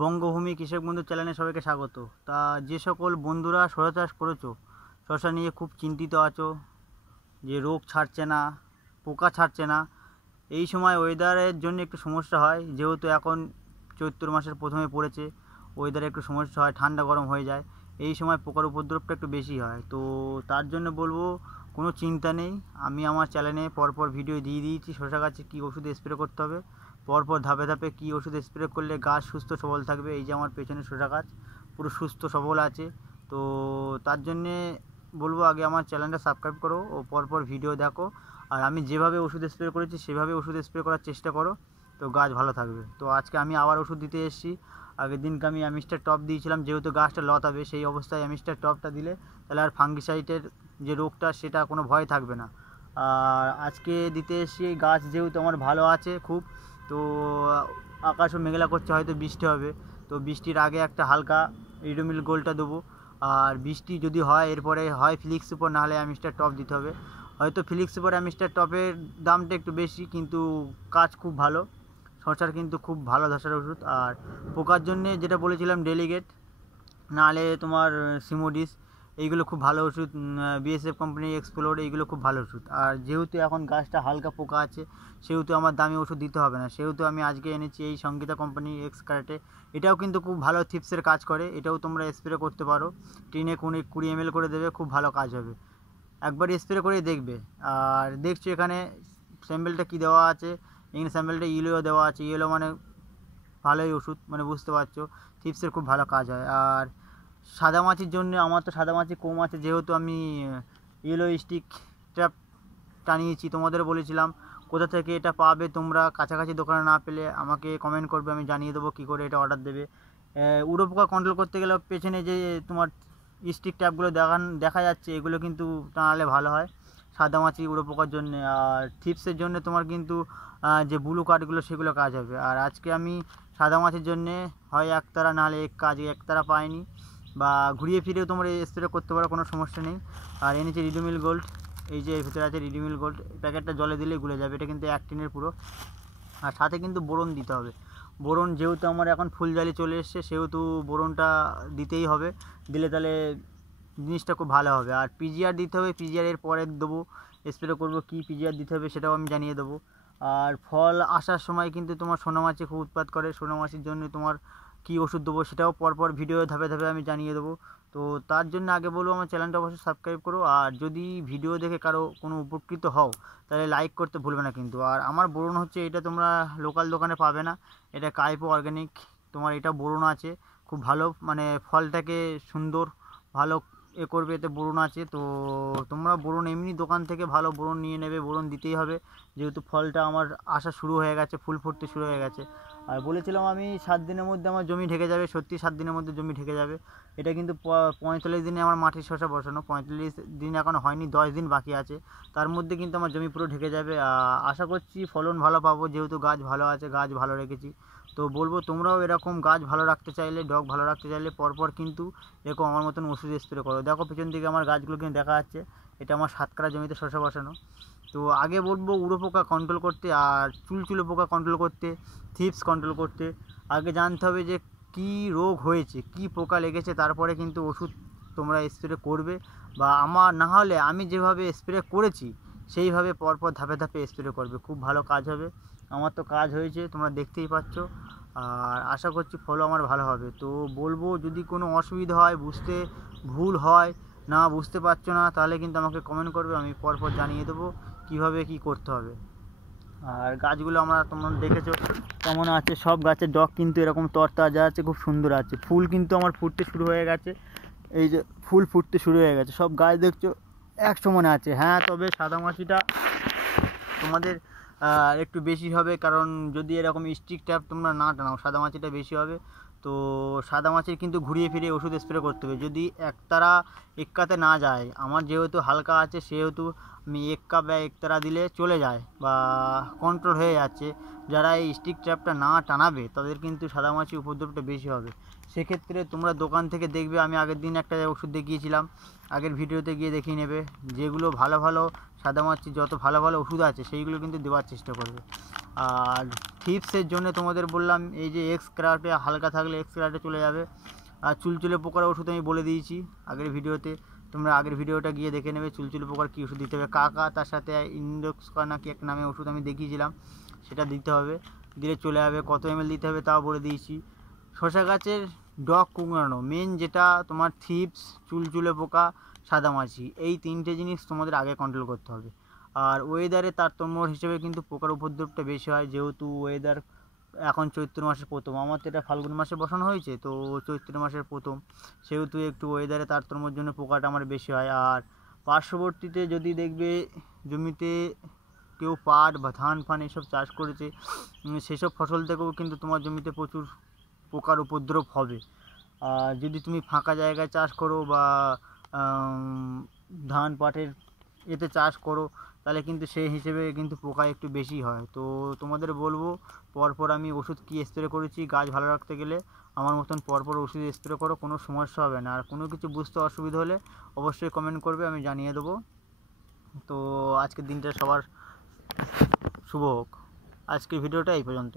বঙ্গভূমি কৃষক বন্ধু চ্যানেলে সবাইকে স্বাগত। তা যে সকল বন্ধুরা শশা চাষ করেছো, শশা নিয়ে খুব চিন্তিত আছো যে রোগ ছাড়ছে না, পোকা ছাড়ছে না, এই সময় ওয়েদারের জন্য একটু সমস্যা হয়। যেহেতু এখন চৈত্র মাসের প্রথমে পড়েছে, ওয়েদারে একটু সমস্যা হয়, ঠান্ডা গরম হয়ে যায়, এই সময় পোকার উপদ্রবটা একটু বেশি হয়। তো তার জন্য বলবো কোনো চিন্তা নেই, আমি আমার চ্যানেলে পরপর ভিডিও দিয়ে দিয়েছি শশা গাছে কী ওষুধ স্প্রে করতে হবে, পরপর ধাপে ধাপে কী ওষুধ স্প্রে করলে গাছ সুস্থ সবল থাকবে। এই যে আমার পেছনে শশা গাছ পুরো সুস্থ সবল আছে। তো তার জন্যে বলবো আগে আমার চ্যানেলটা সাবস্ক্রাইব করো ও পরপর ভিডিও দেখো, আর আমি যেভাবে ওষুধ স্প্রে করেছি সেভাবে ওষুধ স্প্রে করার চেষ্টা করো, তো গাছ ভালো থাকবে। তো আজকে আমি আবার ওষুধ দিতে এসেছি। আগের দিনকে আমি অ্যামিস্টার টপ দিয়েছিলাম, যেহেতু গাছটা লতাবে, সেই অবস্থায় অ্যামিস্টার টপটা দিলে তাহলে আর ফাঙ্গিসাইডের যে রোগটা সেটা কোনো ভয় থাকবে না। আর আজকে দিতে এসেছি, গাছ যেহেতু আমার ভালো আছে খুব, তো আকাশও মেঘলা করছে, হয়তো বৃষ্টি হবে, তো বৃষ্টির আগে একটা হালকা রিডোমিল গোল্ডটা দেবো। আর বৃষ্টি যদি হয় এরপরে হয় ফিলিক্স সুপার, নাহলে অ্যামিস্টার টপ দিতে হবে। হয়তো ফিলিক্স সুপার অ্যামিস্টার টপের দামটা একটু বেশি, কিন্তু কাজ খুব ভালো, শসার কিন্তু খুব ভালো ধসার ওষুধ। আর পোকার জন্যে যেটা বলেছিলাম ডেলিগেট, নাহলে তোমার সিমোডিস, এইগুলো খুব ভালো ওষুধ। বিএসএফ কোম্পানি এক্সপ্লোর, এইগুলো খুব ভালো ওষুধ। আর যেহেতু এখন গাছটা হালকা পোকা আছে, সেহেতু আমার দামি ওষুধ দিতে হবে না, সেহেতু আমি আজকে এনেছি এই সঙ্গীতা কোম্পানি এক্স কারেটে। এটাও কিন্তু খুব ভালো থিপসের কাজ করে, এটাও তোমরা স্প্রে করতে পারো। টিনে 20 ml করে দেবে, খুব ভালো কাজ হবে, একবার স্প্রে করেই দেখবে। আর দেখছো এখানে স্যাম্পেলটা কী দেওয়া আছে, এখানে স্যাম্পেলটা ইয়েলো দেওয়া আছে, ইয়েলো মানে ভালোই ওষুধ, মানে বুঝতে পারছো থিপসের খুব ভালো কাজ হয়। আর সাদামাছির জন্য আমার তো সাদামাছি কম আছে, যেহেতু আমি ইয়েলো স্টিক ট্র্যাপ টানিয়েছি। তোমাদের বলেছিলাম কোথা থেকে এটা পাবে, তোমরা কাছাকাছি দোকানে না পেলে আমাকে কমেন্ট করবে, আমি জানিয়ে দেবো কী করে এটা অর্ডার দেবে। উড়ো পোকা কন্ট্রোল করতে গেলে পেছনে যে তোমার স্টিক ট্যাপগুলো দেখা যাচ্ছে, এগুলো কিন্তু টানালে ভালো হয় সাদামাছি উড়ো পোকার জন্যে। আর থিপসের জন্য তোমার কিন্তু যে ব্লু কার্ডগুলো সেগুলো কাজ হবে। আর আজকে আমি সাদামাছির জন্যে হয় একতারা, নাহলে কাজ একতারা পাইনি, বা ঘুরিয়ে ফিরেও তোমরা স্প্রে করতে পারো, কোনো সমস্যা নেই। আর এনেছি রিডোমিল গোল্ড, এই যে এর ভিতরে আছে রিডোমিল গোল্ড, প্যাকেটটা জলে দিলেই গুলে যাবে, এটা কিন্তু 1 টিনের পুরো। আর সাথে কিন্তু বোরন দিতে হবে, বোরন যেহেতু আমার এখন ফুলজালি চলে এসছে, সেহেতু বোরনটা দিতেই হবে, দিলে তাহলে জিনিসটা খুব ভালো হবে। আর পিজিআর দিতে হবে, পিজিআর এর পরে দেবো, স্প্রে করবো, কী পিজিআর দিতে হবে সেটাও আমি জানিয়ে দেবো। আর ফল আসার সময় কিন্তু তোমার সোনামাছি খুব উৎপাত করে, সোনামাছির জন্য তোমার কী ওষুধ দেবো সেটাও পরপর ভিডিও ধাপে ধাপে আমি জানিয়ে দেবো। তো তার জন্য আগে বলবো আমার চ্যানেলটা অবশ্যই সাবস্ক্রাইব করো, আর যদি ভিডিও দেখে কারো কোনো উপকৃত হও তাহলে লাইক করতে ভুলবে না কিন্তু। আর আমার বোরন হচ্ছে এটা, তোমরা লোকাল দোকানে পাবে না, এটা কাইপো অর্গ্যানিক, তোমার এটা বোরন আছে খুব ভালো, মানে ফলটাকে সুন্দর ভালো করবে, এতে বোরন আছে। তো তোমরা বোরন এমনি দোকান থেকে ভালো বোরন নিয়ে নেবে, বোরন দিতেই হবে, যেহেতু ফলটা আমার আসা শুরু হয়ে গেছে, ফুল ফুটতে শুরু হয়ে গেছে। আর বলেছিলাম আমি 7 দিনের মধ্যে আমার জমি ঢেকে যাবে, সত্যি 7 দিনের মধ্যে জমি ঢেকে যাবে। এটা কিন্তু 45 দিনে আমার মাটির শসা বসানো, 45 দিন এখনও হয়নি, 10 দিন বাকি আছে, তার মধ্যে কিন্তু আমার জমি পুরো ঢেকে যাবে। আশা করছি ফলন ভালো পাবো, যেহেতু গাছ ভালো আছে, গাছ ভালো রেখেছি। তো বলবো তোমরাও এরকম গাছ ভালো রাখতে চাইলে, ডগ ভালো রাখতে চাইলে পরপর কিন্তু এরকম আমার মতন ওষুধ স্প্রে করো। দেখো পেছন দিকে আমার গাছগুলো কিন্তু দেখা যাচ্ছে, এটা আমার 7 কাঠা জমিতে শসা বসানো। তো আগে বলবো উড়ো পোকা কন্ট্রোল করতে, আর চুলচুলো পোকা কন্ট্রোল করতে, থিপস কন্ট্রোল করতে আগে জানতে হবে যে কী রোগ হয়েছে, কী পোকা লেগেছে, তারপরে কিন্তু ওষুধ তোমরা স্প্রে করবে। বা আমার না হলে আমি যেভাবে স্প্রে করেছি সেইভাবে পরপর ধাপে ধাপে স্প্রে করবে, খুব ভালো কাজ হবে। আমার তো কাজ হয়েছে, তোমরা দেখতেই পাচ্ছ, আর আশা করছি ফলও আমার ভালো হবে। তো বলবো যদি কোনো অসুবিধা হয়, বুঝতে ভুল হয়, না বুঝতে পারছো না, তাহলে কিন্তু আমাকে কমেন্ট করবে, আমি পরপর জানিয়ে দেবো কীভাবে কী করতে হবে। আর গাছগুলো তোমরা দেখেছো কেমন আছে, সব গাছের ডগ কিন্তু এরকম তরতাজা আছে, খুব সুন্দর আছে, ফুল কিন্তু আমার ফুটতে শুরু হয়ে গেছে, এই যে ফুল ফুটতে শুরু হয়ে গেছে, সব গাছ দেখছো এক সমানে আছে। হ্যাঁ, তবে সাদামাছিটা তোমাদের একটু বেশি হবে, কারণ যদি এরকম স্টিক ট্যাপ তোমরা না টানাও সাদামাছিটা বেশি হবে। তো সাদামাছির কিন্তু ঘুরিয়ে ফিরিয়ে ওষুধ স্প্রে করতে হবে, যদি একতারা এক্কাতে না যায়, আমার যেহেতু হালকা আছে সেহেতু আমি এক্কা বা একতারা দিলে চলে যায় বা কন্ট্রোল হয়ে যাচ্ছে। যারা এই স্টিক ট্র্যাপটা না টানাবে তাদের কিন্তু সাদামাছি উপদ্রবটা বেশি হবে। সেক্ষেত্রে তোমরা দোকান থেকে দেখবে, আমি আগের দিন একটা ওষুধ দেখিয়েছিলাম, আগের ভিডিওতে গিয়ে দেখিয়ে নেবে, যেগুলো ভালো ভালো সাদামাছি যত ভালো ভালো ওষুধ আছে সেইগুলো কিন্তু দেওয়ার চেষ্টা করবে। আর থিপসের জন্য তোমাদের বললাম এই যে এক্স ক্রাফটে হালকা থাকলে এক্স ক্রাফটে চলে যাবে। আর চুলচুলে পোকার ওষুধ আমি বলে দিয়েছি আগের ভিডিওতে, তোমরা আগের ভিডিওটা গিয়ে দেখে নেবে চুলচুলে পোকার কী ওষুধ দিতে হবে। কাকা তার সাথে ইন্ডক্সকা নাকি এক নামে ওষুধ আমি দেখিয়েছিলাম, সেটা দিতে হবে, দিলে চলে যাবে। কত এমএল দিতে হবে তাও বলে দিয়েছি। শসা গাছের ডগ কুঁকড়ানো মেন যেটা তোমার থিপস, চুলচুলে পোকা, সাদামাছি, এই তিনটে জিনিস তোমাদের আগে কন্ট্রোল করতে হবে। আর ওয়েদারে তারতম্য হিসেবে কিন্তু পোকার উপদ্রবটা বেশি হয়, যেহেতু ওয়েদার এখন চৈত্র মাসের প্রথম, আমার তো এটা ফাল্গুন মাসে বসানো হয়েছে, তো চৈত্র মাসের প্রথম, সেহেতু একটু ওয়েদারে তারতম্যের জন্য পোকাটা আমার বেশি হয়। আর পার্শ্ববর্তীতে যদি দেখবে জমিতে কেউ পাট বা ধান ফান এসব চাষ করেছে, সেসব ফসল থেকেও কিন্তু তোমার জমিতে প্রচুর পোকার উপদ্রব হবে। আর যদি তুমি ফাঁকা জায়গায় চাষ করো বা ধান পাটের এতে চাষ করো, তাহলে কিন্তু সেই হিসেবে কিন্তু পোকা একটু বেশি হয়। তো তোমাদের বলবো পরপর আমি ওষুধ কী স্প্রে করেছি গাছ ভালো রাখতে গেলে, আমার মতন পরপর ওষুধ স্প্রে করো, কোনো সমস্যা হবে না। আর কোনো কিছু বুঝতে অসুবিধা হলে অবশ্যই কমেন্ট করবে, আমি জানিয়ে দেবো। তো আজকের দিনটা সবার শুভ হোক। আজকের ভিডিওটা এই পর্যন্ত।